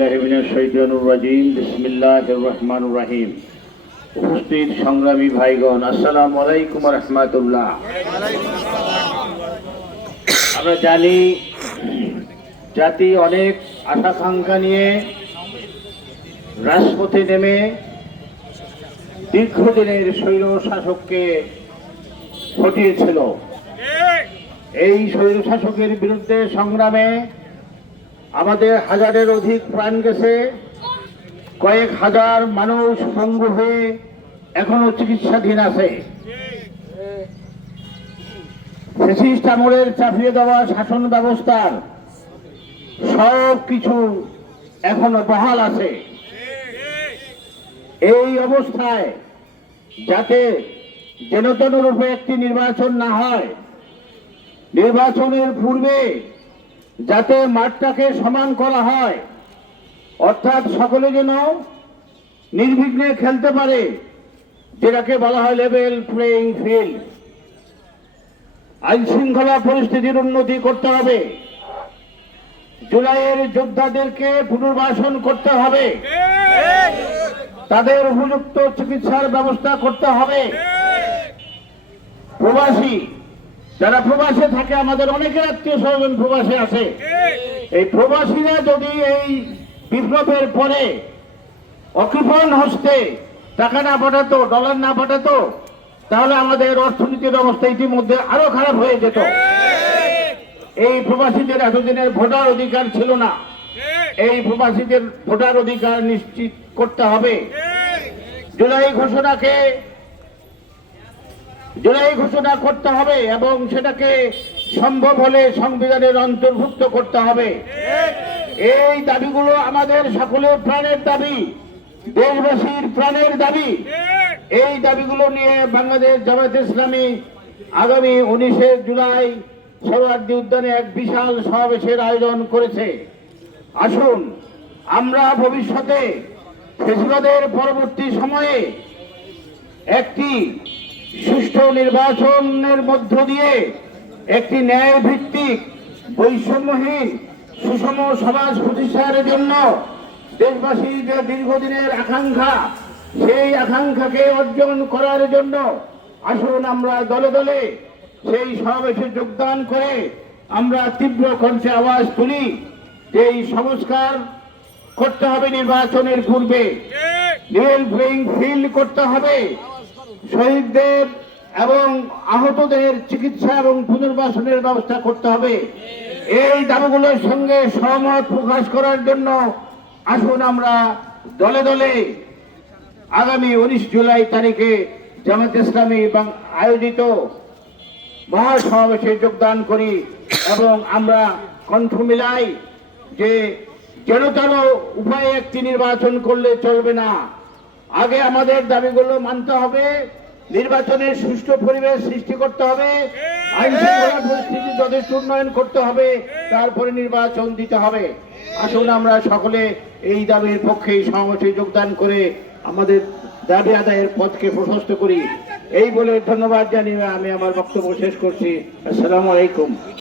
শৈতানুর রাজিম, বিসমিল্লাহির রহমানুর রহিম। উপস্থিত সংগ্রামী ভাইগণ আলাইকুম রহমাতুল্লাহ। আমরা জানি জাতি অনেক আশাকাঙ্ক্ষা নিয়ে রাজপথে নেমে দীর্ঘদিনের স্বৈর শাসককে হটিয়েছিল এই স্বৈর শাসকের বিরুদ্ধে সংগ্রামে আমাদের হাজারের অধিক প্রাণ গেছে। কয়েক হাজার মানুষ পঙ্গু হয়ে এখনও চিকিৎসাধীন আছে। আমলের চাপিয়ে দেওয়া শাসন ব্যবস্থার সব কিছু এখনও বহাল আছে। এই অবস্থায় যাতে যেনতেন রূপে একটি নির্বাচন না হয়, নির্বাচনের পূর্বে যাতে মাঠটাকে সমান করা হয়। অর্থাৎ সকলে যেন নির্বিঘ্নে খেলতে পারে, যেটাকে বলা হয় লেভেল প্লেইং ফিল্ড আইন শৃঙ্খলা পরিস্থিতির উন্নতি করতে হবে। জুলাইয়ের যোদ্ধাদেরকে পুনর্বাসন করতে হবে। তাদের উপযুক্ত চিকিৎসার ব্যবস্থা করতে হবে। প্রবাসী যারা প্রবাসে থাকে, আমাদের অনেকের আত্মীয় স্বজন প্রবাসে আছে। এই প্রবাসীরা যদি এই বিপ্লবের পরে অকৃপণ হস্তে টাকা না পাঠাতো, ডলার না পাঠাতো, তাহলে আমাদের অর্থনীতির অবস্থা ইতিমধ্যে আরও খারাপ হয়ে যেত। এই প্রবাসীদের এতদিনের ভোটার অধিকার ছিল না। এই প্রবাসীদের ভোটার অধিকার নিশ্চিত করতে হবে। জুলাই ঘোষণাকে জুলাই ঘোষণা করতে হবে এবং সেটাকে সম্ভব হলে সংবিধানের অন্তর্ভুক্ত করতে হবে। এই দাবিগুলো আমাদের সকলের প্রাণের দাবি, দেশবাসীর প্রাণের দাবি। এই দাবিগুলো নিয়ে বাংলাদেশ জামায়াত ইসলামী আগামী উনিশে জুলাই সৌরার্দি উদ্যানে এক বিশাল সমাবেশের আয়োজন করেছে। আসুন, আমরা ভবিষ্যতে ফেসিবাদের পরবর্তী সময়ে একটি নির্বাচনের মধ্য দিয়ে একটি ন্যায় ভিত্তিক বৈষম্যহীন সুষম সমাজ প্রতিষ্ঠার জন্য দেশবাসীর যে দীর্ঘদিনের আকাঙ্ক্ষা সেই আকাঙ্ক্ষাকে অর্জন করার জন্য আসুন আমরা দলে দলে সেই সমাবেশে যোগদান করে আমরা তীব্র কণ্ঠে আওয়াজ তুলি যে এই সংস্কার করতে হবে নির্বাচনের পূর্বে। প্লেইং ফিল্ড করতে হবে। শহীদদের এবং আহতদের চিকিৎসা এবং পুনর্বাসনের ব্যবস্থা করতে হবে। এই দাবিগুলোর সঙ্গে সহমত প্রকাশ করার জন্য আসুন আমরা দলে দলে আগামী উনিশ জুলাই তারিখে জামাত ইসলামী এবং আয়োজিত মহাসমাবেশে যোগদান করি এবং আমরা কণ্ঠ মিলাই যে যেন তেন উপায়ে একটি নির্বাচন করলে চলবে না। আগে আমাদের দাবিগুলো মানতে হবে। নির্বাচনের সুষ্ঠু পরিবেশ সৃষ্টি করতে হবে। আইন শৃঙ্খলা পরিস্থিতি যথেষ্ট উন্নয়ন করতে হবে। তারপরে নির্বাচন দিতে হবে। আসুন আমরা সকলে এই দাবির পক্ষে সমাবেশে যোগদান করে আমাদের দাবি আদায়ের পথকে প্রশস্ত করি। এই বলে ধন্যবাদ জানিয়ে আমি আমার বক্তব্য শেষ করছি। আসসালামু আলাইকুম।